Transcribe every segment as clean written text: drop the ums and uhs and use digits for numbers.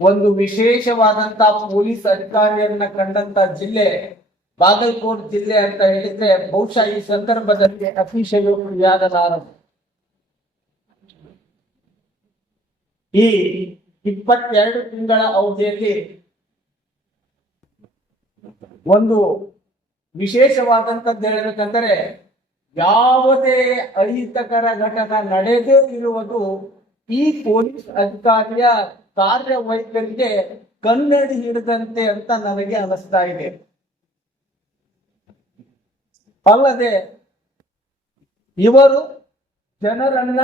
ಒಂದು ವಿಶೇಷವಾದಂತಹ ಪೊಲೀಸ್ ಅಧಿಕಾರಿಯನ್ನ ಕಂಡಂತ ಜಿಲ್ಲೆ ಬಾಗಲಕೋಟ್ ಜಿಲ್ಲೆ ಅಂತ ಹೇಳಿದ್ರೆ ಬಹುಶಃ ಈ ಸಂದರ್ಭದಲ್ಲಿ ಅತಿಶಯೋಕ್ತಿಯಾಗಲಾರದು. ಈ 22 ತಿಂಗಳ ಅವಧಿಯಲ್ಲಿ ಒಂದು ವಿಶೇಷವಾದಂತದ್ದು ಹೇಳಬೇಕಂದ್ರೆ ಯಾವುದೇ ಅಹಿತಕರ ಘಟನೆ ನಡೆದೇ ಇರುವುದು ಈ ಪೊಲೀಸ್ ಅಧಿಕಾರಿಯ ಕಾರ್ಯವೈಖರಿಗೆ ಕನ್ನಡಿ ಹಿಡಿದಂತೆ ಅಂತ ನನಗೆ ಅನಿಸ್ತಾ ಇದೆ. ಅಲ್ಲದೆ ಇವರು ಜನರನ್ನ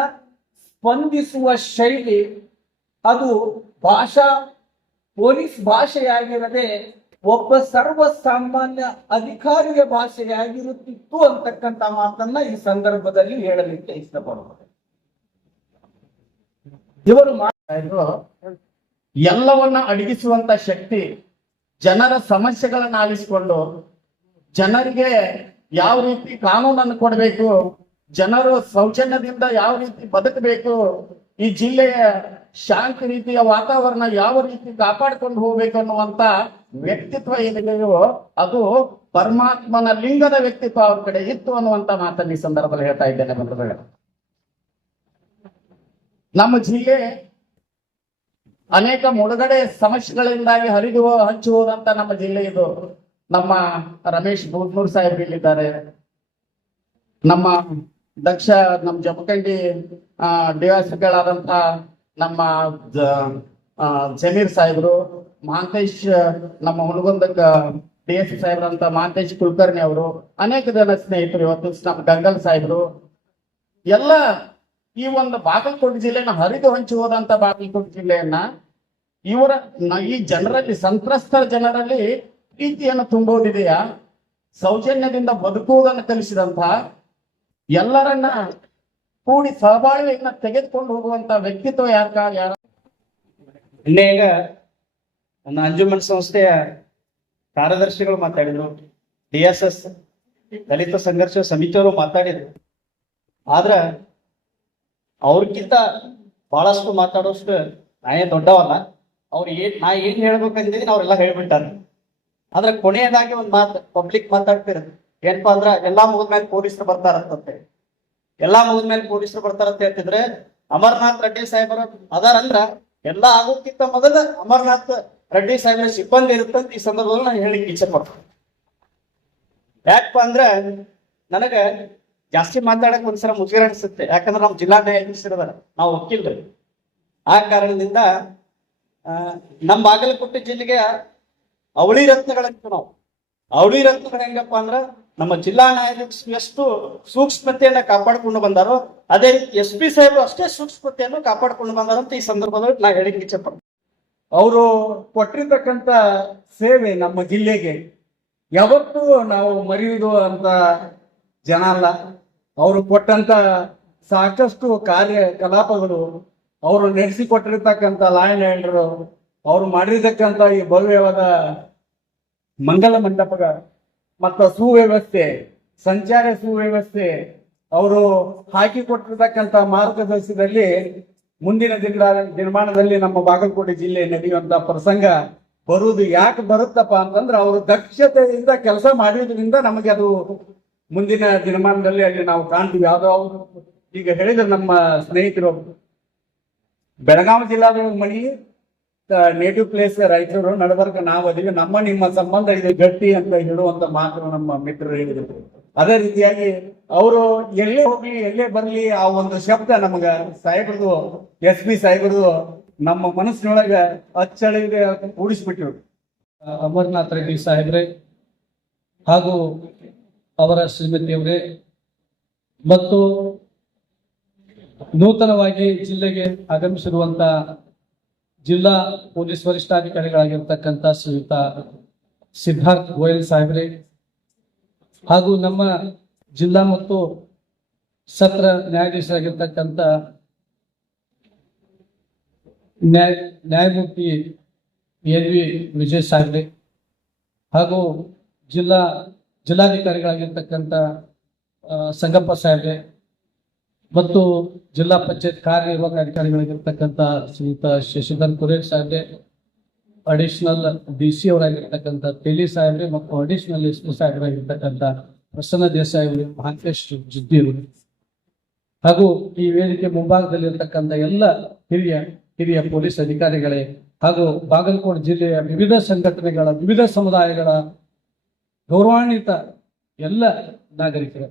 ಸ್ಪಂದಿಸುವ ಶೈಲಿ ಅದು ಪೊಲೀಸ್ ಭಾಷೆಯಾಗಿರದೆ ಒಬ್ಬ ಸರ್ವಸಾಮಾನ್ಯ ಅಧಿಕಾರಿಯ ಭಾಷೆಯಾಗಿರುತ್ತಿತ್ತು ಅಂತಕ್ಕಂಥ ಮಾತನ್ನ ಈ ಸಂದರ್ಭದಲ್ಲಿ ಹೇಳಲಿಕ್ಕೆ ಇಷ್ಟಪಡುತ್ತದೆ. ಇವರು ಎಲ್ಲವನ್ನ ಅಡಗಿಸುವಂತ ಶಕ್ತಿ, ಜನರ ಸಮಸ್ಯೆಗಳನ್ನ ಆಲಿಸಿಕೊಂಡು ಜನರಿಗೆ ಯಾವ ರೀತಿ ಕಾನೂನನ್ನು ಕೊಡಬೇಕು, ಜನರು ಸೌಜನ್ಯದಿಂದ ಯಾವ ರೀತಿ ಬದುಕಬೇಕು, ಈ ಜಿಲ್ಲೆಯ ಶಾಂತಿ ರೀತಿಯ ವಾತಾವರಣ ಯಾವ ರೀತಿ ಕಾಪಾಡಿಕೊಂಡು ಹೋಗ್ಬೇಕು ಅನ್ನುವಂತ ವ್ಯಕ್ತಿತ್ವ ಏನಿದೆಯೋ ಅದು ಪರಮಾತ್ಮನ ಲಿಂಗದ ವ್ಯಕ್ತಿತ್ವ ಅವ್ರ ಕಡೆ ಇತ್ತು ಅನ್ನುವಂತ ಮಾತನ್ನು ಈ ಸಂದರ್ಭದಲ್ಲಿ ಹೇಳ್ತಾ ಇದ್ದೇನೆ ಬಂಧುಗಳೇ. ನಮ್ಮ ಜಿಲ್ಲೆ ಅನೇಕ ಮುಳುಗಡೆ ಸಮಸ್ಯೆಗಳಿಂದಾಗಿ ಹರಿದು ಹಂಚಿ ಹೋದಂತ ನಮ್ಮ ಜಿಲ್ಲೆ ಇದು. ನಮ್ಮ ರಮೇಶ್ ಬೂದ್ನೂರ್ ಸಾಹೇಬ್ರು ಇಲ್ಲಿದ್ದಾರೆ, ನಮ್ಮ ನಮ್ಮ ಜಮಖಂಡಿ ಡಿವಾಸಿಗಳಾದಂತ ನಮ್ಮ ಜಮೀರ್ ಸಾಹೇಬ್ರು, ಮಹಾಂತೇಶ್ ನಮ್ಮ ಹುಣಗುಂದಕ್ಕ DSP ಸಾಹೇಬ್ರಂತ ಮಹಾಂತೇಶ್ ಕುಲಕರ್ಣಿ ಅವರು, ಅನೇಕ ಜನ ಸ್ನೇಹಿತರು, ಇವತ್ತು ನಮ್ಮ ಗಂಗಲ್ ಸಾಹೇಬ್ರು ಎಲ್ಲ ಈ ಒಂದು ಬಾಗಲಕೋಟೆ ಜಿಲ್ಲೆನ ಹರಿದು ಹಂಚಿ ಹೋದಂತ ಬಾಗಲಕೋಟೆ ಜಿಲ್ಲೆಯನ್ನ ಇವರ ಈ ಜನರಲ್ಲಿ, ಸಂತ್ರಸ್ತ ಜನರಲ್ಲಿ ಪ್ರೀತಿಯನ್ನು ತುಂಬೋದಿದೆಯಾ, ಸೌಜನ್ಯದಿಂದ ಬದುಕುವುದನ್ನು ಕಲಿಸಿದಂತ, ಎಲ್ಲರನ್ನ ಕೂಡಿ ಸಹಬಾಳ್ವೆಯನ್ನ ತೆಗೆದುಕೊಂಡು ಹೋಗುವಂತ ವ್ಯಕ್ತಿತ್ವ ಯಾರ ನಿನ್ನೆ ಈಗ ನನ್ನ ಅಂಜುಮನ್ ಸಂಸ್ಥೆಯ ಕಾರ್ಯದರ್ಶಿಗಳು ಮಾತಾಡಿದ್ರು, DSS ದಲಿತ ಸಂಘರ್ಷ ಸಮಿತಿಯವರು ಮಾತಾಡಿದ್ರು. ಆದ್ರ ಅವ್ರಿಗಿಂತ ಬಹಳಷ್ಟು ಮಾತಾಡೋಷ್ಟು ನಾನೇ ದೊಡ್ಡವಲ್ಲ. ನಾ ಏನ್ ಹೇಳ್ಬೇಕಂದಿದ್ದೀನಿ ಅವ್ರೆಲ್ಲ ಹೇಳ್ಬಿಟ್ಟಾರೆ. ಆದ್ರೆ ಕೊನೆಯದಾಗಿ ಒಂದ್ ಮಾತು ಪಬ್ಲಿಕ್ ಮಾತಾಡ್ತಿರ ಏನಪ್ಪಾ ಅಂದ್ರ ಎಲ್ಲಾ ಮುಗಿದ್ಮೇಲೆ ಪೊಲೀಸರು ಬರ್ತಾರಂತೆ. ಎಲ್ಲಾ ಮುಗಿದ್ಮೇಲೆ ಪೊಲೀಸರು ಬರ್ತಾರಂತ ಹೇಳ್ತಿದ್ರೆ ಅಮರ್ನಾಥ್ ರೆಡ್ಡಿ ಸಾಹೇಬರ ಅದಾರಂದ್ರ ಎಲ್ಲಾ ಆಗೋಕ್ಕಿಂತ ಮೊದಲ ಅಮರ್ನಾಥ್ ರೆಡ್ಡಿ ಸಾಹೇಬರ ಸಿಬ್ಬಂದಿ ಇರುತ್ತಂತ ಈ ಸಂದರ್ಭದಲ್ಲಿ ನಾನು ಹೇಳಿಕ್ಕೆ ಇಚ್ಛೆ ಪಡ್ತೀನಿ. ಯಾಕಪ್ಪ ಅಂದ್ರ ನನಗ ಜಾಸ್ತಿ ಮಾತಾಡಕ್ ಒಂದ್ಸಲ ಮುಜುಗರ ಅನಿಸುತ್ತೆ. ಯಾಕಂದ್ರೆ ನಾವು ಜಿಲ್ಲಾ ನ್ಯಾಯಾಧೀಶರದಾರ, ನಾವು ವಕೀಲರು. ಆ ಕಾರಣದಿಂದ ನಮ್ಮ ಬಾಗಲಕೋಟೆ ಜಿಲ್ಲೆಗೆ ಅವಳಿ ರತ್ನಗಳಂತ ನಾವು ಅವಳಿ ರತ್ನಗಳು ಹೆಂಗಪ್ಪ ಅಂದ್ರ ನಮ್ಮ ಜಿಲ್ಲಾ ನ್ಯಾಯಾಧೀಶರು ಎಷ್ಟು ಸೂಕ್ಷ್ಮತೆಯನ್ನ ಕಾಪಾಡ್ಕೊಂಡು ಬಂದಾರೋ ಅದೇ SP ಸಾಹೇಬರು ಅಷ್ಟೇ ಸೂಕ್ಷ್ಮತೆಯನ್ನು ಕಾಪಾಡ್ಕೊಂಡು ಬಂದಾರ ಅಂತ ಈ ಸಂದರ್ಭದಲ್ಲಿ ನಾ ಹೇಳಿಕ್ಕೆ ಇಚ್ಛೆ ಪಡ್ತೀನಿ. ಅವರು ಕೊಟ್ಟಿರ್ತಕ್ಕಂಥ ಸೇವೆ ನಮ್ಮ ಜಿಲ್ಲೆಗೆ ಯಾವತ್ತೂ ನಾವು ಮರೆಯುವುದು ಅಂತ ಜನ ಅಲ್ಲ. ಅವರು ಕೊಟ್ಟಂತ ಸಾಕಷ್ಟು ಕಾರ್ಯಕಲಾಪಗಳು, ಅವರು ನಡೆಸಿಕೊಟ್ಟಿರ್ತಕ್ಕಂಥ ಲಾ ಅಂಡ್ ಆರ್ಡರ್, ಅವರು ಮಾಡಿರ್ತಕ್ಕಂಥ ಈ ಭವ್ಯವಾದ ಮಂಗಲ ಮಂಟಪ ಮತ್ತು ಸುವ್ಯವಸ್ಥೆ, ಸಂಚಾರ ಸುವ್ಯವಸ್ಥೆ, ಅವರು ಹಾಕಿಕೊಟ್ಟಿರ್ತಕ್ಕಂಥ ಮಾರ್ಗದರ್ಶನದಲ್ಲಿ ಮುಂದಿನ ನಿರ್ಮಾಣದಲ್ಲಿ ನಮ್ಮ ಬಾಗಲಕೋಟೆ ಜಿಲ್ಲೆ ನಡೆಯುವಂತ ಪ್ರಸಂಗ ಬರುವುದು ಯಾಕೆ ಬರುತ್ತಪ್ಪ ಅಂತಂದ್ರೆ ಅವರು ದಕ್ಷತೆಯಿಂದ ಕೆಲಸ ಮಾಡಿದ್ರಿಂದ ನಮಗೆ ಅದು ಮುಂದಿನ ದಿನಮಾನದಲ್ಲಿ ಅಲ್ಲಿ ನಾವು ಕಾಣ್ತೀವಿ. ಯಾವ್ದೋ ಈಗ ಹೇಳಿದ್ರೆ ನಮ್ಮ ಸ್ನೇಹಿತರು ಬೆಳಗಾವಿ ಜಿಲ್ಲಾದ ಮಣಿ ನೇಟಿವ್ ಪ್ಲೇಸ್ ರಾಯಚೂರು ನಡಬರ್ಕ ನಾವು ಅದೀವಿ, ನಮ್ಮ ನಿಮ್ಮ ಸಂಬಂಧ ಇದು ಗಟ್ಟಿ ಅಂತ ಹೇಳುವಂತ ಮಾತು ನಮ್ಮ ಮಿತ್ರರು ಹೇಳಿದ್ರು. ಅದೇ ರೀತಿಯಾಗಿ ಅವರು ಎಲ್ಲೇ ಹೋಗ್ಲಿ ಎಲ್ಲೇ ಬರ್ಲಿ ಆ ಒಂದು ಶಬ್ದ ನಮಗ ಸಾಹೇಬ್ರದು SP ಸಾಹೇಬ್ರದು ನಮ್ಮ ಮನಸ್ಸಿನೊಳಗ ಅಚ್ಚಳಿಗೆ ಕೂಡಿಸ್ಬಿಟ್ರು. ಅಮರ್ನಾಥ್ ರೆಡ್ಡಿ ಸಾಹೇಬ್ರೆ ಹಾಗೂ ಅವರ ಶ್ರೀಮತಿಯವರೇ ಮತ್ತು ನೂತನವಾಗಿ ಜಿಲ್ಲೆಗೆ ಆಗಮಿಸಿರುವಂತ ಜಿಲ್ಲಾ ಪೊಲೀಸ್ ವರಿಷ್ಠಾಧಿಕಾರಿಗಳಾಗಿರ್ತಕ್ಕಂಥ ಶ್ರೀಯುತ ಸಿದ್ಧಾರ್ಥ್ ಗೋಯಲ್ ಸಾಹೇಬ್ರೆ ಹಾಗೂ ನಮ್ಮ ಜಿಲ್ಲಾ ಮತ್ತು ಸತ್ರ ನ್ಯಾಯಾಧೀಶರಾಗಿರ್ತಕ್ಕಂಥ ನ್ಯಾಯಮೂರ್ತಿ NV ವಿಜಯ್ ಸಾಹೇಬ್ರೆ ಹಾಗೂ ಜಿಲ್ಲಾಧಿಕಾರಿಗಳಾಗಿರ್ತಕ್ಕಂಥ ಸಂಗಪ್ಪ ಸಾಹೇಬ್ರೆ ಮತ್ತು ಜಿಲ್ಲಾ ಪಂಚಾಯತ್ ಕಾರ್ಯನಿರ್ವಾಹಕ ಅಧಿಕಾರಿಗಳಾಗಿರ್ತಕ್ಕಂಥ ಶ್ರೀಯುತ ಶಶಿಧರ್ ಕುರೇಶ್ ಸಾಹೇಬ್ರೆ ಅಡಿಷನಲ್ DC ಅವರಾಗಿರ್ತಕ್ಕಂಥ ತೆಲಿ ಸಾಹೇಬ್ರಿ ಮತ್ತು ಅಡಿಷನಲ್ SP ಸಾಹೇಬರಾಗಿರ್ತಕ್ಕಂಥ ಪ್ರಸನ್ನ ದೇಸಾಯಿ ಅವರು, ಮಹಾಂತೇಶ್ ಜಿದ್ದಿ ಅವರು, ಹಾಗೂ ಈ ವೇದಿಕೆ ಮುಂಭಾಗದಲ್ಲಿರ್ತಕ್ಕಂಥ ಎಲ್ಲ ಹಿರಿಯ ಪೊಲೀಸ್ ಅಧಿಕಾರಿಗಳೇ, ಹಾಗೂ ಬಾಗಲಕೋಟೆ ಜಿಲ್ಲೆಯ ವಿವಿಧ ಸಂಘಟನೆಗಳ, ವಿವಿಧ ಸಮುದಾಯಗಳ ಗೌರವಾನ್ವಿತ ಎಲ್ಲ ನಾಗರಿಕರು,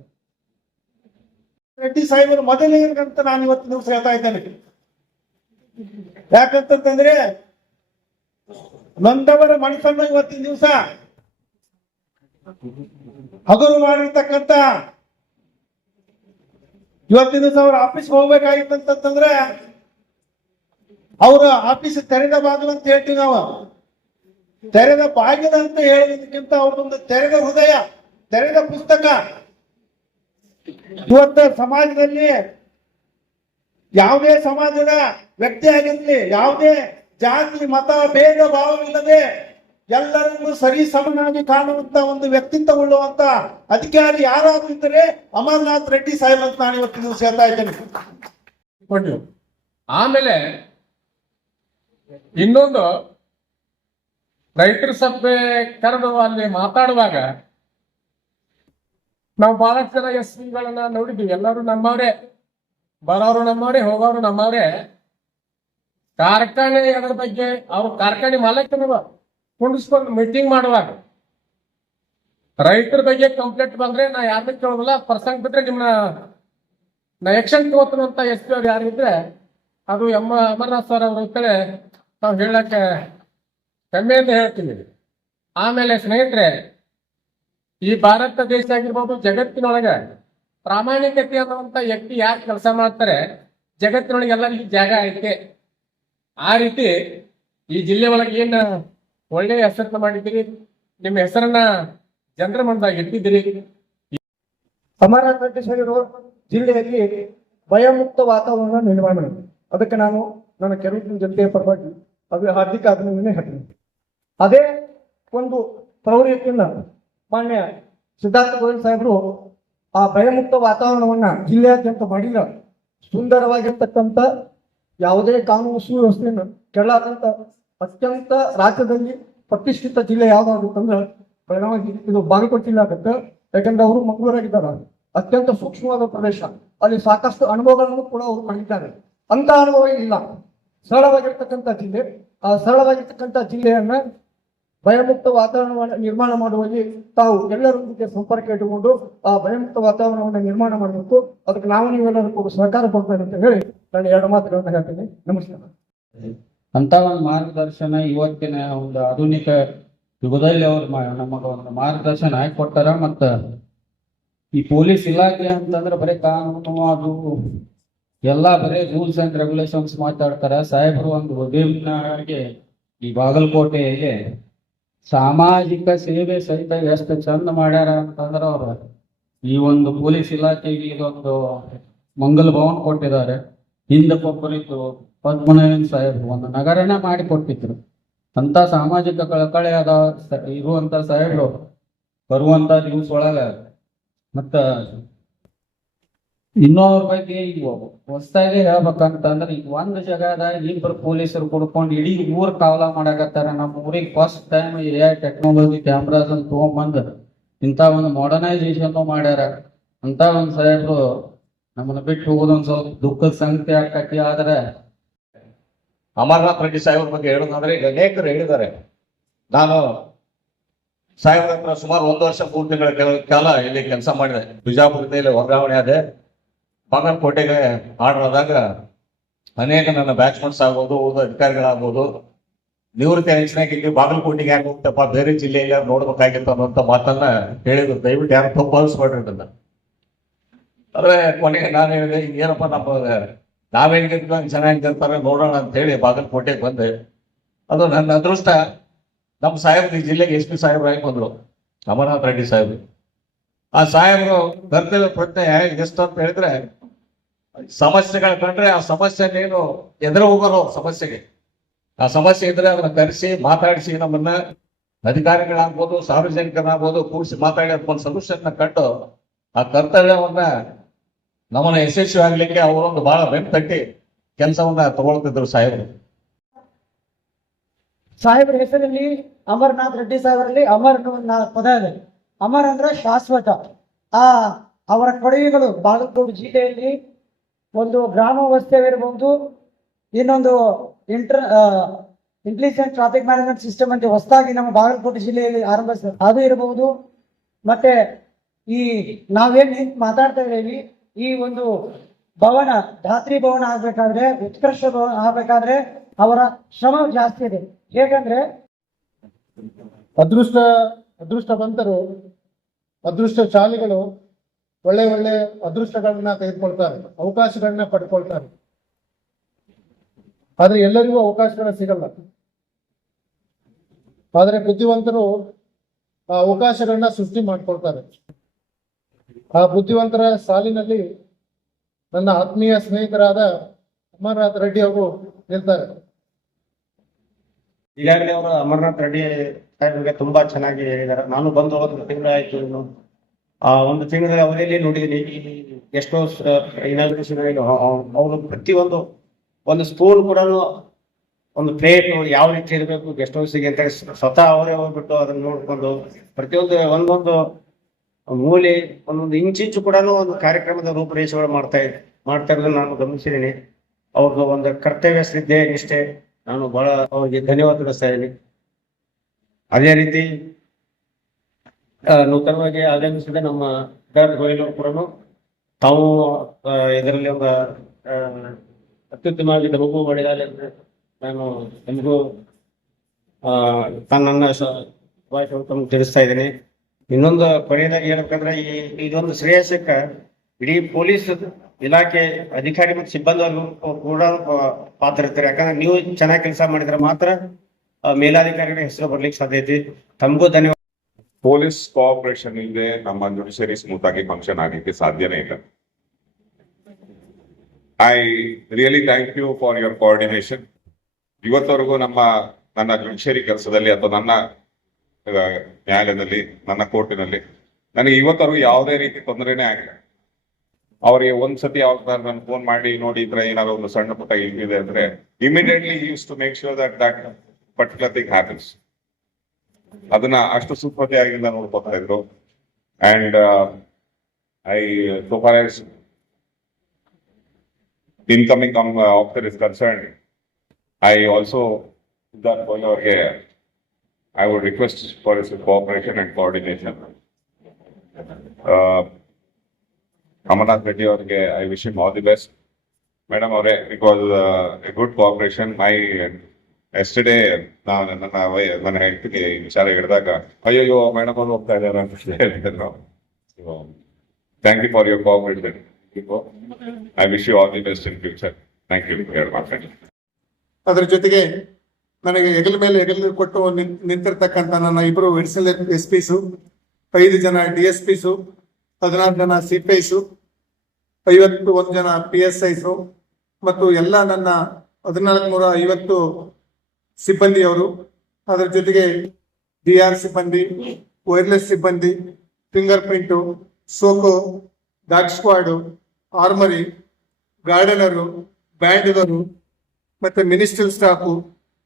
ರೆಡ್ಡಿ ಸಾಹೇಬರು ಮೊದಲೇ ಅಂತ ನಾನು ಇವತ್ತು ದಿವಸ ಹೇಳ್ತಾ ಇದ್ದೇನೆ. ಯಾಕಂತಂದ್ರೆ ನೊಂದವರ ಮನಸ್ಸನ್ನು ಇವತ್ತಿನ ದಿವಸ ಹಗುರು ಮಾಡಿರ್ತಕ್ಕಂತ, ಇವತ್ತಿನ ದಿವಸ ಅವ್ರ ಆಫೀಸ್ ಹೋಗ್ಬೇಕಾಗಿತ್ತಂತಂದ್ರೆ ಅವ್ರ ಆಫೀಸ್ ತೆರೆದ ಬಾಗಿಲು ಅಂತ ಹೇಳ್ತೀವಿ ನಾವು. ತೆರೆದ ಬಾಗಿಲು ಅಂತ ಹೇಳೋದಕ್ಕಿಂತ ಅವ್ರದೊಂದು ತೆರೆದ ಹೃದಯ, ತೆರೆದ ಪುಸ್ತಕ. ಇವತ್ತ ಸಮಾಜದಲ್ಲಿ ಯಾವುದೇ ಸಮಾಜದ ವ್ಯಕ್ತಿ ಆಗಿರಲಿ, ಯಾವುದೇ ಜಾತಿ ಮತ ಭೇದ ಭಾವವಿಲ್ಲದೆ ಎಲ್ಲರನ್ನೂ ಸರಿ ಸಮನಾಗಿ ಕಾಣುವಂತ ಒಂದು ವ್ಯಕ್ತಿತ್ವ ಉಳ್ಳುವಂತ ಅಧಿಕಾರಿ ಯಾರಾದ್ರೂ ಇದ್ದರೆ ಅಮರನಾಥ್ ರೆಡ್ಡಿ ಸಾಹೇಬ್ ಅಂತ ನಾನು ಇವತ್ತಿನ ದಿವಸ ಹೇಳ್ತಾ ಇದ್ದೇನೆ. ಕೊಟ್ರು. ಆಮೇಲೆ ಇನ್ನೊಂದು, ರೈತರ ಸಭೆ ಕರೆದು ಅಲ್ಲಿ ಮಾತಾಡುವಾಗ ನಾವು ಬಹಳಷ್ಟು ಜನ SPಗಳನ್ನ ನೋಡಿದ್ವಿ. ಎಲ್ಲರೂ ನಮ್ಮವ್ರೆ, ಬರೋರು ನಮ್ಮವ್ರೆ, ಹೋಗೋರು ನಮ್ಮವ್ರೆ. ಕಾರ್ಖಾನೆ ಅದರ ಬಗ್ಗೆ ಅವ್ರು ಕಾರ್ಖಾನೆ ಮಾಲೀಕರು ಕುಂಡಿಸ್ಕೊಂಡು ಮೀಟಿಂಗ್ ಮಾಡುವಾಗ ರೈತರ ಬಗ್ಗೆ ಕಂಪ್ಲೇಂಟ್ ಬಂದ್ರೆ ನಾ ಯಾರನ್ನ ಕೇಳೋದಿಲ್ಲ, ಪ್ರಸಂಗ ಬಿಟ್ರೆ ನಿಮ್ನ ನಾ ಆಕ್ಷನ್ ತಗೋತೀನಿ ಅಂತ SP ಅವ್ರು ಯಾರಿದ್ರೆ ಅದು ಅಮರನಾಥ್ ಸರ್ ಅವ್ರ ಕಡೆ ನಾವು ಹೇಳಕ್ಕೆ ಹೆಮ್ಮೆಯಿಂದ ಹೇಳ್ತೀವಿ. ಆಮೇಲೆ ಸ್ನೇಹಿತರೆ, ಈ ಭಾರತ ದೇಶ ಆಗಿರ್ಬೋದು, ಜಗತ್ತಿನೊಳಗೆ ಪ್ರಾಮಾಣಿಕತೆ ಅನ್ನುವಂತ ವ್ಯಕ್ತಿ ಯಾರು ಕೆಲಸ ಮಾಡ್ತಾರೆ ಜಗತ್ತಿನೊಳಗೆ ಎಲ್ಲರಿಗೂ ಜಾಗ ಐತೆ. ಆ ರೀತಿ ಈ ಜಿಲ್ಲೆ ಒಳಗೆ ಏನ್ ಒಳ್ಳೆಯ ಹೆಸರನ್ನ ಮಾಡಿದ್ದೀರಿ, ನಿಮ್ಮ ಹೆಸರನ್ನ ಜನರ ಮುಂದಾಗ ಇಟ್ಟಿದ್ದೀರಿ. ಅಮರನಾಥ್ ರೆಡ್ಡಿ ಸಾಹೇಬರು ಜಿಲ್ಲೆಯಲ್ಲಿ ಭಯಮುಕ್ತ ವಾತಾವರಣ ನಿರ್ಮಾಣ ಮಾಡಿದ್ರು. ಅದಕ್ಕೆ ನಾನು ನನ್ನ ಕೆರೂರಿನ ಜನತೆಯ ಪರವಾಗಿ ಹಾರ್ದಿಕ ಅಭಿನಂದನೆ ಹೇಳ್ತೀನಿ. ಅದೇ ಒಂದು ಪ್ರವೃತ್ತಿಯಿಂದ ಮಾನ್ಯ ಸಿದ್ಧಾರ್ಥ ಗೋವಿಂದ್ ಸಾಹೇಬರು ಆ ಭಯಮುಕ್ತ ವಾತಾವರಣವನ್ನ ಜಿಲ್ಲೆಯಾದ್ಯಂತ ಮಾಡಿಲ್ಲ. ಸುಂದರವಾಗಿರ್ತಕ್ಕಂಥ ಯಾವುದೇ ಕಾನೂನು ಸುವ್ಯವಸ್ಥೆಯನ್ನು ಕೆಳಾದಂತ ಅತ್ಯಂತ ರಾಜ್ಯದಲ್ಲಿ ಪ್ರತಿಷ್ಠಿತ ಜಿಲ್ಲೆ ಯಾವ್ದಾಗುತ್ತಂದ್ರೆ ಬೆಳಗಾವಿ, ಇದು ಬಾಗಲಕೋಟೆ ಜಿಲ್ಲೆ ಆಗುತ್ತೆ. ಯಾಕಂದ್ರೆ ಅವರು ಮಂಗಳೂರಾಗಿದ್ದಾರೆ. ಅತ್ಯಂತ ಸೂಕ್ಷ್ಮವಾದ ಪ್ರದೇಶ, ಅಲ್ಲಿ ಸಾಕಷ್ಟು ಅನುಭವಗಳನ್ನು ಕೂಡ ಅವರು ಮಾಡಿದ್ದಾರೆ. ಅಂತ ಅನುಭವ ಇಲ್ಲ. ಸರಳವಾಗಿರ್ತಕ್ಕಂಥ ಜಿಲ್ಲೆ, ಆ ಸರಳವಾಗಿರ್ತಕ್ಕಂಥ ಜಿಲ್ಲೆಯನ್ನ ಭಯಮುಕ್ತ ವಾತಾವರಣವನ್ನು ನಿರ್ಮಾಣ ಮಾಡುವಲ್ಲಿ ತಾವು ಎಲ್ಲರೊಂದಿಗೆ ಸಂಪರ್ಕ ಇಟ್ಟುಕೊಂಡು ಆ ಭಯಮುಕ್ತ ವಾತಾವರಣವನ್ನು ನಿರ್ಮಾಣ ಮಾಡಬೇಕು. ಅದಕ್ಕೆ ನಾವು ನೀವೆಲ್ಲರೂ ಕೂಡ ಸಹಕಾರ ಕೊಡ್ತಾರೆ ಅಂತ ಹೇಳಿ ನಾನು ಎರಡು ಮಾತುಗಳನ್ನ ಹೇಳ್ತೀನಿ. ನಮಸ್ಕಾರ. ಅಂತ ಒಂದು ಮಾರ್ಗದರ್ಶನ ಇವತ್ತಿನ ಒಂದು ಆಧುನಿಕ ಯುಗದಲ್ಲಿ ಅವ್ರು ನಮಗ ಒಂದು ಮಾರ್ಗದರ್ಶನ ಆಗಿ ಕೊಟ್ಟಾರ. ಮತ್ತ ಈ ಪೊಲೀಸ್ ಇಲಾಖೆ ಅಂತಂದ್ರೆ ಬರೀ ಕಾನೂನು ಅದು ಎಲ್ಲಾ ಬರೀ ರೂಲ್ಸ್ ಅಂಡ್ ರೆಗ್ಯುಲೇಷನ್ಸ್ ಮಾತಾಡ್ತಾರ. ಸಾಹೇಬರು ಒಂದು ವಿಭಿನ್ನವಾಗಿ ಈ ಬಾಗಲಕೋಟೆಯಲ್ಲಿ ಸಾಮಾಜಿಕ ಸೇವೆ ಸಹಿತ ಎಷ್ಟು ಚಂದ ಮಾಡ್ಯಾರ ಅಂತಂದ್ರೆ ಅವ್ರು ಈ ಒಂದು ಪೊಲೀಸ್ ಇಲಾಖೆಗೆ ಇದೊಂದು ಮಂಗಲ ಭವನ ಕೊಟ್ಟಿದ್ದಾರೆ. ಹಿಂದಕ್ಕೊಬ್ಬರಿದ್ದು ಪದ್ಮನಾಭನ್ ಸಾಹೇಬರು ಒಂದು ನಗರನೇ ಮಾಡಿ ಕೊಟ್ಟಿದ್ರು. ಅಂತ ಸಾಮಾಜಿಕ ಕಳಕಳಿಯಾದ ಇರುವಂತ ಸಾಹೇಬರು ಬರುವಂತ ದಿವಸ ಒಳಗ ಮತ್ತ ಇನ್ನೊಬ್ಬರ ಬಗ್ಗೆ ಈಗ ಹೊಸದಾಗಿ ಹೇಳ್ಬೇಕಂತಂದ್ರೆ ಈಗ ಒಂದ್ ಜಾಗದಾಗ ಇಬ್ಬರು ಪೊಲೀಸರು ಕುಡ್ಕೊಂಡು ಇಡೀ ಊರ್ ಕಾವಲ ಮಾಡಾಕತ್ತಾರ. ನಮ್ಮ ಊರಿಗೆ first time AI technology cameras ಅಂತ ತಗೊಂಡ್ಬಂದ್ ಇಂತ ಒಂದು ಮಾಡರ್ನೈಸೇಷನ್ ಮಾಡ್ಯಾರ. ಅಂತ ಒಂದ್ ಸಾಹೇಬ್ರು ನಮ್ಮನ್ನ ಬಿಟ್ಟು ಹೋಗೋದೊಂದ್ ಸ್ವಲ್ಪ ದುಃಖದ ಸಂಗತಿ ಆಕತಿ. ಆದ್ರೆ ಅಮರನಾಥ್ ರೆಡ್ಡಿ ಸಾಹೇಬ್ರ ಬಗ್ಗೆ ಹೇಳೋದಂದ್ರೆ ಈಗ ಅನೇಕರು ಹೇಳಿದ್ದಾರೆ. ನಾನು ಸಾಹೇಬ್ರ ಹತ್ರ ಸುಮಾರು 1 ವರ್ಷ 3 ತಿಂಗಳ ಕಾಲ ಇಲ್ಲಿ ಕೆಲಸ ಮಾಡಿದೆ. ಬಿಜಾಪುರದಲ್ಲಿ ವರ್ಗಾವಣೆ ಆದೆ. ಬಾಗಲಕೋಟೆಗೆ ಆರ್ಡರ್ ಆದಾಗ ಅನೇಕ ನನ್ನ ಬ್ಯಾಚ್ಮೆಂಟ್ಸ್ ಆಗ್ಬೋದು, ಓದೋ ಅಧಿಕಾರಿಗಳಾಗ್ಬೋದು, ನಿವೃತ್ತಿ ಅಂಚನಾಗಿ ಇಲ್ಲಿ ಬಾಗಲಕೋಟೆಗೆ ಯಾಕೆ ಹೋಗ್ತಪ್ಪ, ಬೇರೆ ಜಿಲ್ಲೆಯಲ್ಲಿ ನೋಡ್ಬೇಕಾಗಿತ್ತು ಅನ್ನುವಂಥ ಮಾತನ್ನ ಹೇಳಿದ್ರು. ದಯವಿಟ್ಟು ಯಾರು ತಪ್ಪು ಭಾವಿಸ್ಬೇಡ್ರಿ ಅದನ್ನ. ಆದ್ರೆ ಕೊನೆಗೆ ನಾನು ಹೇಳಿದೆ, ಏನಪ್ಪ ನಾವೇನಿರ್ತೀವಿ ಜನ ಹೆಂಗಿರ್ತಾರೆ ನೋಡೋಣ ಅಂತ ಹೇಳಿ ಬಾಗಲಕೋಟೆಗೆ ಬಂದೆ. ಅದು ನನ್ನ ಅದೃಷ್ಟ. ನಮ್ಮ ಸಾಹೇಬ್ರು ಈ ಜಿಲ್ಲೆಗೆ SP ಸಾಹೇಬ್ರಾಗಿ ಬಂದ್ರು, ಅಮರನಾಥ್ ರೆಡ್ಡಿ ಸಾಹೇಬ್ರು. ಆ ಸಾಹೇಬರು ಕರ್ತವ್ಯ ಪ್ರಜ್ಞೆ ಎಷ್ಟು ಅಂತ ಹೇಳಿದ್ರೆ, ಸಮಸ್ಯೆಗಳು ಕಂಡ್ರೆ ಆ ಸಮಸ್ಯೆ ಏನು ಎದುರು ಹೋಗೋರು ಸಮಸ್ಯೆಗೆ, ಆ ಸಮಸ್ಯೆ ಇದ್ರೆ ಅದನ್ನ ಕರೆಸಿ ಮಾತಾಡಿಸಿ ನಮ್ಮನ್ನ ಅಧಿಕಾರಿಗಳಾಗ್ಬೋದು, ಸಾರ್ವಜನಿಕರಾಗ್ಬೋದು ಕೂರಿಸಿ ಮಾತಾಡಿ ಅದಕ್ಕೊಂದು ಸೊಲ್ಯೂಷನ್ ಕಂಡು ಆ ಕರ್ತವ್ಯವನ್ನ ನಮ್ಮನ್ನ ಯಶಸ್ವಿ ಆಗ್ಲಿಕ್ಕೆ ಅವರೊಂದು ಬಹಳ ಬೆನ್ನು ತಟ್ಟಿ ಕೆಲಸವನ್ನ ತಗೊಳ್ತಿದ್ರು ಸಾಹೇಬರು. ಸಾಹೇಬ್ರ ಹೆಸರಲ್ಲಿ ಅಮರನಾಥ್ ರೆಡ್ಡಿ ಸಾಹೇಬರಲ್ಲಿ ಅಮರ್ ಅನ್ನೋ ಒಂದು ಪದ ಇದೆ. ಅಮರ್ ಅಂದ್ರೆ ಶಾಶ್ವತ. ಅವರ ಕೊಡುಗೆಗಳು ಬಾಗಲಕೋಟೆ ಜಿಲ್ಲೆಯಲ್ಲಿ ಒಂದು ಗ್ರಾಮ ವ್ಯವಸ್ಥೆವಿರಬಹುದು, ಇನ್ನೊಂದು ಇಂಟೆಲಿಜೆಂಟ್ ಟ್ರಾಫಿಕ್ ಮ್ಯಾನೇಜ್ಮೆಂಟ್ ಸಿಸ್ಟಮ್ ಅಂತ ಹೊಸದಾಗಿ ನಮ್ಮ ಬಾಗಲಕೋಟೆ ಜಿಲ್ಲೆಯಲ್ಲಿ ಆರಂಭಿಸಿದ ಅದು ಇರಬಹುದು. ಮತ್ತೆ ಈ ನಾವೇನ್ ನಿಂತು ಮಾತಾಡ್ತಾ ಇದ್ದೀವಿ, ಈ ಒಂದು ಭವನ ಧಾತ್ರಿ ಭವನ ಆಗ್ಬೇಕಾದ್ರೆ, ಉತ್ಕರ್ಷ ಭವನ ಆಗ್ಬೇಕಾದ್ರೆ ಅವರ ಶ್ರಮ ಜಾಸ್ತಿ ಇದೆ. ಹೇಗಂದ್ರೆ ಅದೃಷ್ಟವಂತರು, ಅದೃಷ್ಟಶಾಲಿಗಳು ಒಳ್ಳೆ ಒಳ್ಳೆ ಅದೃಷ್ಟಗಳನ್ನ ತೆಗೆದುಕೊಳ್ತಾರೆ, ಅವಕಾಶಗಳನ್ನ ಪಡ್ಕೊಳ್ತಾರೆ. ಆದ್ರೆ ಎಲ್ಲರಿಗೂ ಅವಕಾಶಗಳು ಸಿಗಲ್ಲ. ಆದ್ರೆ ಬುದ್ಧಿವಂತರು ಆ ಅವಕಾಶಗಳನ್ನ ಸೃಷ್ಟಿ ಮಾಡ್ಕೊಳ್ತಾರೆ. ಆ ಬುದ್ಧಿವಂತರ ಸಾಲಿನಲ್ಲಿ ನನ್ನ ಆತ್ಮೀಯ ಸ್ನೇಹಿತರಾದ ಅಮರನಾಥ್ ರೆಡ್ಡಿ ಅವರು ನಿಲ್ತಾರೆ. ಈಗಾಗಲೇ ಅವರು ಅಮರನಾಥ್ ರೆಡ್ಡಿ ಸಾಹೇಬ್ರಿಗೆ ತುಂಬಾ ಚೆನ್ನಾಗಿ ಹೇಳಿದ್ದಾರೆ. ನಾನು ಬಂದು ಒಂದು ತಿಂಗಳಾಯ್ತು. ಇನ್ನು ಆ ಒಂದು ತಿಂಗಳ ಅವಧಿಯಲ್ಲಿ ನೋಡಿದ್ದೀನಿ ಎಷ್ಟೋ ಇನಾಗ್ರೇಷನ್ ಅವರು ಪ್ರತಿಯೊಂದು ಒಂದು ಸ್ಪೂನ್ ಕೂಡ, ಒಂದು ಪ್ಲೇಟ್ ಯಾವ ರೀತಿ ಇರಬೇಕು ಗೆಸ್ಟ್ ಹೌಸಿಗೆ ಅಂತ ಸ್ವತಃ ಅವರೇ ಹೋಗ್ಬಿಟ್ಟು ಅದನ್ನ ನೋಡ್ಕೊಂಡು ಪ್ರತಿಯೊಂದು ಒಂದೊಂದು ಮೂಲೆ ಒಂದೊಂದು ಇಂಚಿಂಚು ಕೂಡ ಒಂದು ಕಾರ್ಯಕ್ರಮದ ರೂಪುರೇಷೆಗಳು ಮಾಡ್ತಾ ಇರೋದನ್ನ ನಾನು ಗಮನಿಸಿದ್ದೀನಿ. ಅವ್ರದ್ದು ಒಂದು ಕರ್ತವ್ಯ ಶ್ರದ್ಧೆ ನಿಷ್ಠೆ ನಾನು ಬಹಳ ಅವ್ರಿಗೆ ಧನ್ಯವಾದ ತಿಳಿಸ್ತಾ ಇದ್ದೀನಿ. ಅದೇ ರೀತಿ ನೂತನವಾಗಿ ಆಗಮಿಸಿದ ನಮ್ಮ ಸಿದ್ಧಾರ್ಥ ಗೋಯಲ್ ಕೂಡ ತಾವು ಇದರಲ್ಲಿ ಒಂದು ಅತ್ಯುತ್ತಮವಾಗಿ ಲಘು ಮಾಡಿದ್ದಾರೆ. ನಾನು ನಿಮಗೂ ನನ್ನ ತಮ್ಗೆ ತಿಳಿಸ್ತಾ ಇದ್ದೀನಿ. ಇನ್ನೊಂದು ಕೊನೆಯದಾಗಿ ಹೇಳ್ಬೇಕಂದ್ರೆ ಇದೊಂದು ಶ್ರೇಯಸ್ಸಕ್ಕ ಇಡೀ ಪೊಲೀಸ್ ಇಲಾಖೆ ಅಧಿಕಾರಿ ಮತ್ತು ಸಿಬ್ಬಂದಿ ಕೂಡ ಪಾತ್ರ ಇರ್ತಾರೆ. ಯಾಕಂದ್ರೆ ನೀವು ಚೆನ್ನಾಗಿ ಕೆಲಸ ಮಾಡಿದ್ರೆ ಮಾತ್ರ ಮೇಲಾಧಿಕಾರಿಗಳ ಹೆಸರು ಬರ್ಲಿಕ್ಕೆ ಸಾಧ್ಯ ಐತಿ. ತಮಗೂ ಧನ್ಯವಾದ. ಪೊಲೀಸ್ ಕೋಆಪರೇಷನ್ ಇಲ್ಲದೆ ನಮ್ಮ ಜುಡಿಷರಿ ಸ್ಮೂತ್ ಆಗಿ ಫಂಕ್ಷನ್ ಆಗಲಿಕ್ಕೆ ಸಾಧ್ಯನೇ ಇಲ್ಲ. I really thank you for your coordination. ಇವತ್ತವರೆಗೂ ನನ್ನ ಜುಡಿಷರಿ ಕೆಲಸದಲ್ಲಿ ಅಥವಾ ನನ್ನ ನ್ಯಾಯಾಲಯದಲ್ಲಿ, ನನ್ನ ಕೋರ್ಟಿನಲ್ಲಿ ನನಗೆ ಇವತ್ತವರೆಗೂ ಯಾವುದೇ ರೀತಿ ತೊಂದರೆನೇ ಆಗಿಲ್ಲ. ಅವರಿಗೆ ಒಂದ್ಸತಿ ಯಾವಾಗ ನಾನು ಫೋನ್ ಮಾಡಿ ನೋಡಿ ಇದ್ರೆ ಏನಾದ್ರು ಒಂದು ಸಣ್ಣ ಪುಟ್ಟ ಇದೆ ಅಂದ್ರೆ immediately use to make sure that particular thing happens. ಅದನ್ನ ಅಷ್ಟು ಸೂಕ್ಷ್ಮತೆಯಾಗಿಂದ ನೋಡ್ಕೊತಾ ಇದ್ರು. And I so far as incoming officer is concerned, I also that ಅವ್ರಿಗೆ I would request for his cooperation and coordination. Amarnath Reddy ಅವ್ರಿಗೆ I wish him all the best. Madam ಅವರೇ, it was a good cooperation. Yesterday ನನ್ನ ಹೆಂಡತಿಗೆ ವಿಚಾರ ಹೇಳಿದಾಗ ಅಯ್ಯೋ madam ಅವ್ರು ಹೋಗ್ತಾ ಇದ್ದಾರೆ ಅಂತ ಹೇಳಿದ್ರು. Thank you for your cooperation. I wish you all the best in future. Thank you for your cooperation. ಅದರ ಜೊತೆಗೆ ನನಗೆ ಹೆಗಲ ಮೇಲೆ ಹೆಗಲು ಕೊಟ್ಟು ನಿಂತಿರ್ತಕ್ಕಂಥ ನನ್ನ ಇಬ್ಬರು ಎಡಿಷನಲ್ SP ಸು, 5 ಜನ DSP ಸು, 16 ಜನ CPI ಸು, 51 ಜನ PSI ಸು ಮತ್ತು ಎಲ್ಲ ನನ್ನ 1450 ಸಿಬ್ಬಂದಿಯವರು, ಅದರ ಜೊತೆಗೆ DR ಸಿಬ್ಬಂದಿ, ವೈರ್ಲೆಸ್ ಸಿಬ್ಬಂದಿ, finger print, SOCO, dog squad, armoury, ಗಾರ್ಡನರು, ಬ್ಯಾಂಡ್ಗಳು ಮತ್ತೆ ಮಿನಿಸ್ಟ್ರಿಯಲ್ ಸ್ಟಾಫು,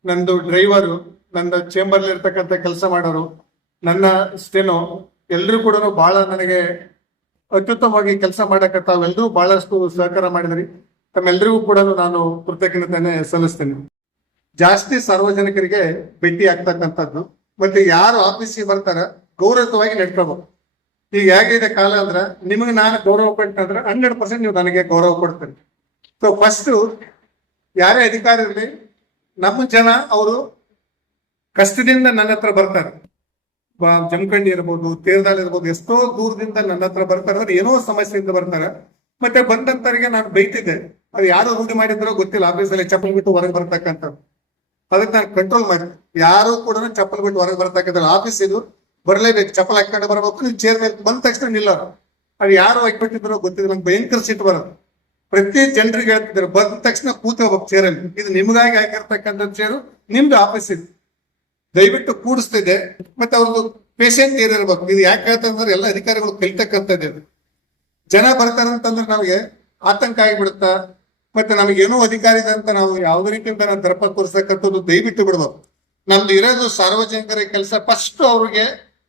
ನಂದು ಡ್ರೈವರು, ನನ್ನ ಚೇಂಬರ್ ಇರ್ತಕ್ಕಂಥ ಕೆಲಸ ಮಾಡೋರು, ನನ್ನ ಸ್ಟೆನೋ ಎಲ್ಲರೂ ಕೂಡ ಬಹಳ ನನಗೆ ಅತ್ಯುತ್ತಮವಾಗಿ ಕೆಲಸ ಮಾಡಕ್ಕೆ ತಾವೆಲ್ಲರೂ ಬಹಳಷ್ಟು ಸಹಕಾರ ಮಾಡಿದ್ರಿ. ತಮ್ಮೆಲ್ಲರಿಗೂ ಕೂಡ ನಾನು ಕೃತಜ್ಞತೆಯನ್ನು ಸಲ್ಲಿಸ್ತೇನೆ. ಜಾಸ್ತಿ ಸಾರ್ವಜನಿಕರಿಗೆ ಭೇಟಿ ಆಗ್ತಕ್ಕಂಥದ್ದು ಮತ್ತೆ ಯಾರು ಆಫೀಸಿಗೆ ಬರ್ತಾರ ಗೌರವವಾಗಿ ನಡ್ಕೋಬೇಕು. ಈಗ ಹೇಗಿದೆ ಕಾಲ ಅಂದ್ರೆ ನಿಮಗೆ ನಾನು ಗೌರವ ಕೊಟ್ಟಂದ್ರೆ 100% ನೀವು ನನಗೆ ಗೌರವ ಕೊಡ್ತೀರಿ. ಸೊ ಫಸ್ಟ್ ಯಾರೇ ಅಧಿಕಾರಿ ಇರಲಿ, ನಮ್ಮ ಜನ ಅವರು ಕಷ್ಟದಿಂದ ನನ್ನ ಹತ್ರ ಬರ್ತಾರೆ. ಜಮಖಂಡಿ ಇರ್ಬೋದು, ತೇರ್ದಾಳ್ ಇರ್ಬೋದು, ಎಷ್ಟೋ ದೂರದಿಂದ ನನ್ನ ಹತ್ರ ಬರ್ತಾರೆ. ಅಂದ್ರೆ ಏನೋ ಸಮಸ್ಯೆಯಿಂದ ಬರ್ತಾರೆ. ಮತ್ತೆ ಬಂದಂತರಿಗೆ ನಾನು ಬೈತಿದ್ದೆ, ಅದು ಯಾರು ರೂಢಿ ಮಾಡಿದ್ರೋ ಗೊತ್ತಿಲ್ಲ, ಆಫೀಸಲ್ಲಿ ಚಪ್ಪಲ್ ಬಿಟ್ಟು ಹೊರಗೆ ಬರ್ತಕ್ಕಂಥ. ಅದಕ್ಕೆ ನಾನು ಕಂಟ್ರೋಲ್ ಮಾಡಿ ಯಾರು ಕೂಡ ಚಪ್ಪಲ್ ಬಿಟ್ಟು ಹೊರಗೆ ಬರ್ತಕ್ಕಂಥ. ಆಫೀಸ್ ಇದು ಬರ್ಲೇಬೇಕು, ಚಪ್ಪಲ್ ಹಾಕೊಂಡು ಬರ್ಬೇಕು. ನೀವು ಚೇರ್ ಮೇಲೆ ಬಂದ ತಕ್ಷಣ ನಿಲ್ಲೋರು. ಅದು ಯಾರು ಹಾಕ್ಬಿಟ್ಟಿದ್ರೋ ಗೊತ್ತಿಲ್ಲ, ನಂಗೆ ಭಯಂಕರ ಸಿಟ್ಟು ಬರೋದು. ಪ್ರತಿ ಜನರಿಗೆ ಹೇಳ್ತಿದ್ರು ಬಂದ ತಕ್ಷಣ ಕೂತ್ಕೋಬೇಕು ಚೇರಲ್ಲಿ. ಇದು ನಿಮಗಾಗಿ ಹಾಕಿರ್ತಕ್ಕಂಥ ಚೇರು, ನಿಮ್ದು ಆಫೀಸ್ ಇದು, ದಯವಿಟ್ಟು ಕೂಡಿಸ್ತಿದೆ. ಮತ್ತೆ ಅವ್ರದ್ದು ಪೇಷಂಟ್ ಏನಿರ್ಬೇಕು. ಇದು ಯಾಕೆ ಹೇಳ್ತಂದ್ರೆ ಎಲ್ಲ ಅಧಿಕಾರಿಗಳು ಕಲಿತಕ್ಕಂಥದ್ದು. ಜನ ಬರ್ತಾರಂತಂದ್ರೆ ನಮಗೆ ಆತಂಕ ಆಗಿಬಿಡುತ್ತಾ. ಮತ್ತೆ ನಮಗೇನೋ ಅಧಿಕಾರಿ ಅಂತ ನಾವು ಯಾವುದೇ ರೀತಿಯಿಂದ ನಾವು ದರ್ಪ ತೋರಿಸ್ತಕ್ಕಂಥದ್ದು ದಯವಿಟ್ಟು ಬಿಡ್ಬೇಕು. ನಮ್ದು ಇರೋದು ಸಾರ್ವಜನಿಕರ ಕೆಲಸ. ಫಸ್ಟ್ ಅವ್ರಿಗೆ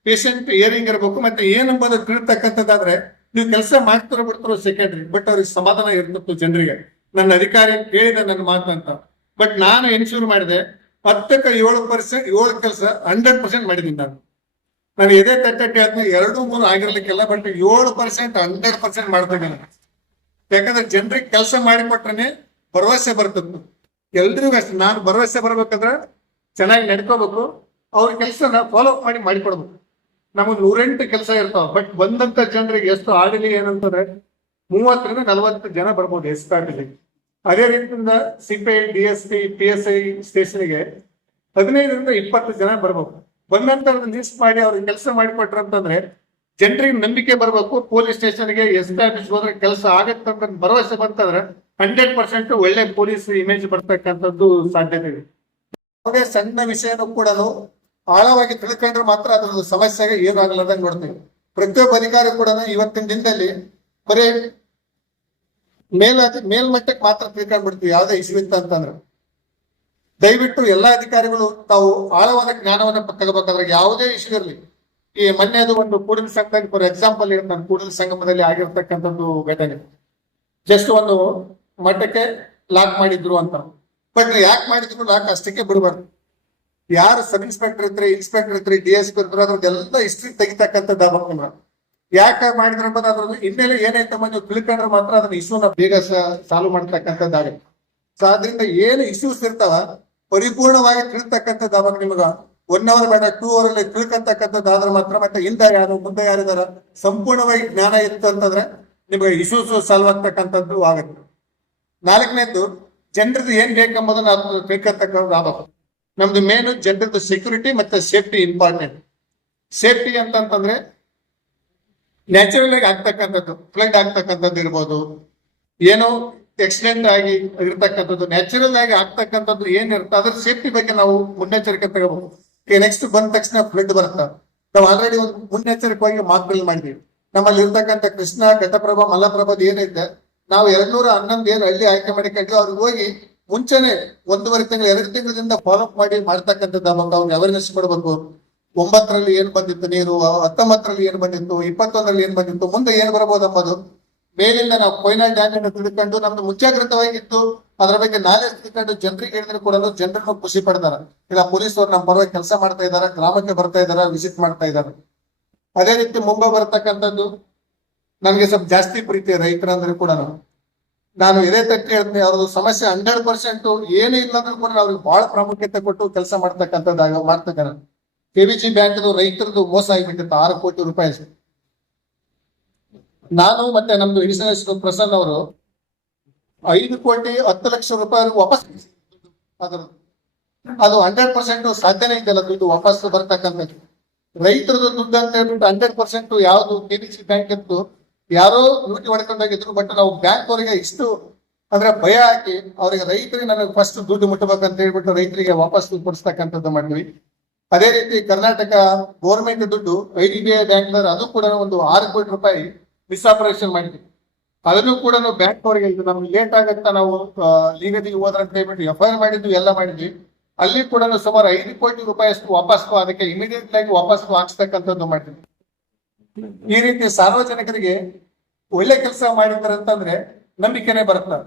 ಪೇಷಂಟ್ ಏರಿಂಗ್ ಇರಬೇಕು, ಮತ್ತೆ ಏನಂಬುದು ತಿಳಿತಕ್ಕಂಥದ್ದಾದ್ರೆ ನೀವು ಕೆಲಸ ಮಾಡ್ತಾರೋ ಬಿಡ್ತಾರೋ ಸೆಕೆಂಡ್ರಿ, ಬಟ್ ಅವ್ರಿಗೆ ಸಮಾಧಾನ ಇರ್ತಿತ್ತು ಜನರಿಗೆ. ನನ್ನ ಅಧಿಕಾರಿ ಕೇಳಿದ ನನ್ನ ಮಾತಂತ, ಬಟ್ ನಾನು ಎನ್ಶೂರ್ ಮಾಡಿದೆ 10ಕ್ಕೆ 7% 7 ಕೆಲಸ 100% ಮಾಡಿದ್ದೀನಿ ನಾನು ಇದೇ ತಟ್ಟೆ 2-3 ಆಗಿರ್ಲಿಕ್ಕಿಲ್ಲ, ಬಟ್ 7% 100% ಮಾಡ್ತಿದ್ದೇನೆ. ಯಾಕಂದ್ರೆ ಜನರಿಗೆ ಕೆಲಸ ಮಾಡಿಕೊಟ್ರೆ ಭರವಸೆ ಬರ್ತದೆ. ಎಲ್ರಿಗೂ ಅಷ್ಟೇ, ನಾನು ಭರವಸೆ ಬರ್ಬೇಕಂದ್ರೆ ಚೆನ್ನಾಗಿ ನಡ್ಕೋಬೇಕು, ಅವ್ರ ಕೆಲಸನ ಫಾಲೋ ಅಪ್ ಮಾಡಿಕೊಡ್ಬೇಕು. ನಮಗೆ 108 ಕೆಲಸ ಇರ್ತಾವ, ಬಟ್ ಬಂದಂತ ಜನರಿಗೆ ಎಷ್ಟು ಆಗಲಿ ಏನಂತಂದ್ರೆ 30ರಿಂದ 40 ಜನ ಬರ್ಬೋದು ಎಸ್ಪಾಟಿಗೆ. ಅದೇ ರೀತಿಯಿಂದ ಸಿಪಿಐ, DSP, PSI ಸ್ಟೇಷನ್ಗೆ 15ರಿಂದ 20 ಜನ ಬರ್ಬೇಕು. ಬಂದಂತ ಲಿಸ್ಟ್ ಮಾಡಿ ಅವ್ರಿಗೆ ಕೆಲಸ ಮಾಡಿಕೊಟ್ರಂತಂದ್ರೆ ಜನರಿಗೆ ನಂಬಿಕೆ ಬರ್ಬೇಕು. ಪೊಲೀಸ್ ಸ್ಟೇಷನ್ಗೆ ಎಸ್ಪಿ ಆಫೀಸ್ ಹೋದ್ರೆ ಕೆಲಸ ಆಗತ್ತಂತ ಭರವಸೆ ಬಂತಂದ್ರೆ 100% ಒಳ್ಳೆ ಪೊಲೀಸ್ ಇಮೇಜ್ ಬರ್ತಕ್ಕಂಥದ್ದು ಸಾಧ್ಯತೆ ಇದೆ. ಯಾವುದೇ ಸಣ್ಣ ವಿಷಯನೂ ಕೂಡ ಆಳವಾಗಿ ತಿಳ್ಕೊಂಡ್ರೆ ಮಾತ್ರ ಅದ್ರ ಸಮಸ್ಯೆಗೆ ಏನು ಆಗಲಾರ್ದಂಗೆ ನೋಡ್ತೀವಿ. ಪ್ರತಿಯೊಬ್ಬ ಅಧಿಕಾರಿ ಕೂಡ ಇವತ್ತಿನ ದಿನದಲ್ಲಿ ಬರೀ ಮೇಲ್ಮಟ್ಟಕ್ಕೆ ಮಾತ್ರ ತಿಳ್ಕೊಂಡ್ಬಿಡ್ತೀವಿ ಯಾವುದೇ ಇಶ್ಯೂ ಇತ್ತು ಅಂತಂದ್ರೆ. ದಯವಿಟ್ಟು ಎಲ್ಲಾ ಅಧಿಕಾರಿಗಳು ತಾವು ಆಳವಾದ ಜ್ಞಾನವನ್ನ ತಗೋಬೇಕಾದ್ರೆ ಯಾವುದೇ ಇಶ್ಯೂ ಇರಲಿ. ಈ ಮೊನ್ನೆದು ಒಂದು ಕೂಡಲ ಸಂಘ ಫಾರ್ ಎಕ್ಸಾಂಪಲ್ ನಾನು ಕೂಡಲ ಸಂಗಮದಲ್ಲಿ ಆಗಿರ್ತಕ್ಕಂಥದ್ದು ಘಟನೆ. ಜಸ್ಟ್ ಒಂದು ಮಟ್ಟಕ್ಕೆ ಲಾಕ್ ಮಾಡಿದ್ರು ಅಂತ, ಬಟ್ ಯಾಕೆ ಮಾಡಿದ್ರು ಲಾಕ್ ಅಷ್ಟಕ್ಕೆ ಬಿಡಬಾರ್ದು. ಯಾರು ಸಬ್ ಇನ್ಸ್ಪೆಕ್ಟರ್ ಇನ್ಸ್ಪೆಕ್ಟರ್ DSP ಇದ್ರು ಅದ್ರದ್ದೆಲ್ಲ ಹಿಸ್ಟ್ರಿ ತೆಗಿತಕ್ಕಂಥದ್ದು ಆಗ್ಬೇಕು. ಯಾಕೆ ಮಾಡಿದ್ರು ಅನ್ನೋದು ಅದ್ರದ್ದು ಹಿನ್ನೆಲೆ ಏನೈತಮ್ಮ ನೀವು ತಿಳ್ಕೊಂಡ್ರೆ ಮಾತ್ರ ಅದನ್ನ ಇಶ್ಯೂನ ಬೇಗ ಸಾಲ್ವ್ ಮಾಡ್ತಕ್ಕಂಥದ್ದಾಗುತ್ತೆ. ಸೊ ಆದ್ರಿಂದ ಏನು ಇಶ್ಯೂಸ್ ಇರ್ತಾವ ಪರಿಪೂರ್ಣವಾಗಿ ತಿಳ್ತಕ್ಕಂಥದ್ದು ಅವಾಗ ನಿಮ್ಗ 1 hour ಬೇಡ 2 hour ಅಲ್ಲಿ ತಿಳ್ಕೊಂತಕ್ಕಂಥದ್ದಾದ್ರೆ ಮಾತ್ರ, ಮತ್ತೆ ಹಿಂದೆ ಯಾರು ಮುಂದೆ ಯಾರಿದಾರ ಸಂಪೂರ್ಣವಾಗಿ ಜ್ಞಾನ ಇತ್ತು ಅಂತಂದ್ರೆ ನಿಮ್ಗೆ ಇಶ್ಯೂಸ್ ಸಾಲ್ವ್ ಆಗ್ತಕ್ಕಂಥದ್ದು ಆಗುತ್ತೆ. 4ನೇದು ಜನರದ್ದು ಏನ್ ಬೇಕೆಂಬುದನ್ನ ತಿಳ್ಕೊತಕ್ಕಂಥದ್ದು ಆಗಬೇಕು. ನಮ್ದು ಮೇನ್ ಜನರದ್ದು ಸೆಕ್ಯೂರಿಟಿ ಮತ್ತೆ ಸೇಫ್ಟಿ ಇಂಪಾರ್ಟೆಂಟ್. ಸೇಫ್ಟಿ ಅಂತಂತಂದ್ರೆ ನ್ಯಾಚುರಲ್ ಆಗಿ ಆಗ್ತಕ್ಕಂಥದ್ದು, ಫ್ಲಡ್ ಆಗ್ತಕ್ಕಂಥದ್ದು ಇರ್ಬೋದು, ಏನೋ ಆಕ್ಸಿಡೆಂಟ್ ಆಗಿ ಇರ್ತಕ್ಕಂಥದ್ದು, ನ್ಯಾಚುರಲ್ ಆಗಿ ಆಗ್ತಕ್ಕಂಥದ್ದು ಏನಿರುತ್ತೆ ಅದ್ರ ಸೇಫ್ಟಿ ಬಗ್ಗೆ ನಾವು ಮುನ್ನೆಚ್ಚರಿಕೆ ತಗೋಬಹುದು. ನೆಕ್ಸ್ಟ್ ಬಂದ ತಕ್ಷಣ ಫ್ಲಡ್ ಬರುತ್ತ, ನಾವು ಆಲ್ರೆಡಿ ಒಂದು ಮುನ್ನೆಚ್ಚರಿಕೆಯಾಗಿ ಮಾರ್ಕ್ಗಳು ಮಾಡಿದೀವಿ. ನಮ್ಮಲ್ಲಿ ಇರ್ತಕ್ಕಂಥ ಕೃಷ್ಣ, ಘಟಪ್ರಭಾ, ಮಲ್ಲಪ್ರಭಾದ್ ಏನೈತೆ ನಾವು 211 ಏನು ಹಳ್ಳಿ ಆಯ್ಕೆ ಮಾಡಿಕೊಂಡು ಅವ್ರಿಗೆ ಹೋಗಿ ಮುಂಚೆನೆ 1.5 ತಿಂಗಳು 2 ತಿಂಗಳಿಂದ ಫಾಲೋ ಅಪ್ ಮಾಡಿ ಮಾಡ್ತಕ್ಕಂಥದ್ದು ಅವ್ರಿಗೆ ಅವೇರ್ನೆಸ್ ಕೊಡ್ಬೇಕು. 9ರಲ್ಲಿ ಏನ್ ಬಂದಿತ್ತು ನೀರು, 19ರಲ್ಲಿ ಏನ್ ಬಂದಿತ್ತು, 21ರಲ್ಲಿ ಏನ್ ಬಂದಿತ್ತು, ಮುಂದೆ ಏನ್ ಬರ್ಬೋದು ಅಂಬೋದು ಮೇಲಿಂದ ನಾವು ಕೊಯ್ನಾ ಡ್ಯಾಮ್ ಅನ್ನು ತಿಳ್ಕೊಂಡು ನಮ್ದು ಮುಂಜಾಗ್ರತವಾಗಿತ್ತು ಅದ್ರ ಬಗ್ಗೆ ನಾಲೆಜ್ ತಿಳ್ಕೊಂಡು ಜನರಿಗೆ ಹೇಳಿದ್ರೆ ಕೂಡ ಜನರನ್ನು ಖುಷಿ ಪಡ್ತಾರ. ಇಲ್ಲ ಪೊಲೀಸರು ನಮ್ಮ ಪರವಾಗಿ ಕೆಲಸ ಮಾಡ್ತಾ ಇದಾರ, ಗ್ರಾಮಕ್ಕೆ ಬರ್ತಾ ಇದಾರ, ವಿಸಿಟ್ ಮಾಡ್ತಾ ಇದಾರೆ. ಅದೇ ರೀತಿ ಮುಂಬೈ ಬರ್ತಕ್ಕಂಥದ್ದು ನನ್ಗೆ ಸ್ವಲ್ಪ ಜಾಸ್ತಿ ಪ್ರೀತಿ ರೈತರಂದ್ರೆ ಕೂಡ ನಾನು ಇದೇ ತಟ್ಟಿ ಹೇಳ್ತೀನಿ, ಅವ್ರದ್ದು ಸಮಸ್ಯೆ 100% ಏನು ಇಲ್ಲಂದ್ರೂ ಕೂಡ ಅವ್ರಿಗೆ ಬಹಳ ಪ್ರಾಮುಖ್ಯತೆ ಕೊಟ್ಟು ಕೆಲಸ ಮಾಡ್ತಕ್ಕಂಥದ್ದು ಮಾಡ್ತಿದ್ದಾರೆ. KVG ಬ್ಯಾಂಕ್ ರೈತರದ್ದು ಮೋಸ ಆಗಿಬಿಟ್ಟಿತ್ತು 6 ಕೋಟಿ ರೂಪಾಯಿ. ನಾನು ಮತ್ತೆ ನಮ್ದು ಇನ್ಸೂರೆನ್ಸ್ ಪ್ರಸನ್ನ ಅವರು 5 ಕೋಟಿ 10 ಲಕ್ಷ ರೂಪಾಯಿ ವಾಪಸ್ ಅದು 100% ಸಾಧ್ಯನೇ ಇದೆಯಲ್ಲ ದುಡ್ಡು ವಾಪಸ್ ಬರ್ತಕ್ಕಂಥದ್ದು. ರೈತರದ್ದು ದುಡ್ಡು ಅಂತ ಹೇಳ್ಬಿಟ್ಟು 100% ಯಾವ್ದು KVG ಬ್ಯಾಂಕ್ ಇತ್ತು ಯಾರೋ ಲೂಟಿ ಹೊಡ್ಕೊಂಡಾಗಿದ್ರು. ಬಟ್ ನಾವು ಬ್ಯಾಂಕ್ ಅವರಿಗೆ ಇಷ್ಟು ಅಂದ್ರೆ ಭಯ ಹಾಕಿ ಅವ್ರಿಗೆ ರೈತರಿಗೆ ನನಗೆ ಫಸ್ಟ್ ದುಡ್ಡು ಮುಟ್ಟಬೇಕಂತ ಹೇಳ್ಬಿಟ್ಟು ರೈತರಿಗೆ ವಾಪಸ್ ಕೊಡಿಸ್ತಕ್ಕಂಥದ್ದು ಮಾಡಿದ್ವಿ. ಅದೇ ರೀತಿ ಕರ್ನಾಟಕ ಗೌರ್ಮೆಂಟ್ ದುಡ್ಡು IDBI ಬ್ಯಾಂಕ್ ಅದು ಕೂಡ ಒಂದು 6 ಕೋಟಿ ರೂಪಾಯಿ ಮಿಸ್ಆಪರೇಷನ್ ಮಾಡಿದ್ವಿ. ಅದನ್ನು ಕೂಡ ನಾವು ಬ್ಯಾಂಕ್ ಅವರಿಗೆ ಇದು ನಮ್ಗೆ ಲೇಟ್ ಆಗತ್ತಾ ನಾವು ಲೀಗದಿಗೆ ಹೋದ್ರ ಅಂತ ಹೇಳ್ಬಿಟ್ಟು FIR ಮಾಡಿದ್ವಿ, ಎಲ್ಲ ಮಾಡಿದ್ವಿ. ಅಲ್ಲಿ ಕೂಡ ಸುಮಾರು 5 ಕೋಟಿ ರೂಪಾಯಿ ಅಷ್ಟು ವಾಪಸ್ ಅದಕ್ಕೆ ಇಮಿಡಿಯೇಟ್ ಆಗಿ ವಾಪಸ್ ಹಾಕ್ಸ್ತಕ್ಕಂಥದ್ದು ಮಾಡಿದ್ವಿ. ಈ ರೀತಿ ಸಾರ್ವಜನಿಕರಿಗೆ ಒಳ್ಳೆ ಕೆಲಸ ಮಾಡಿದ್ದಾರೆ ಅಂತಂದ್ರೆ ನಂಬಿಕೆನೆ ಬರುತ್ತೆ.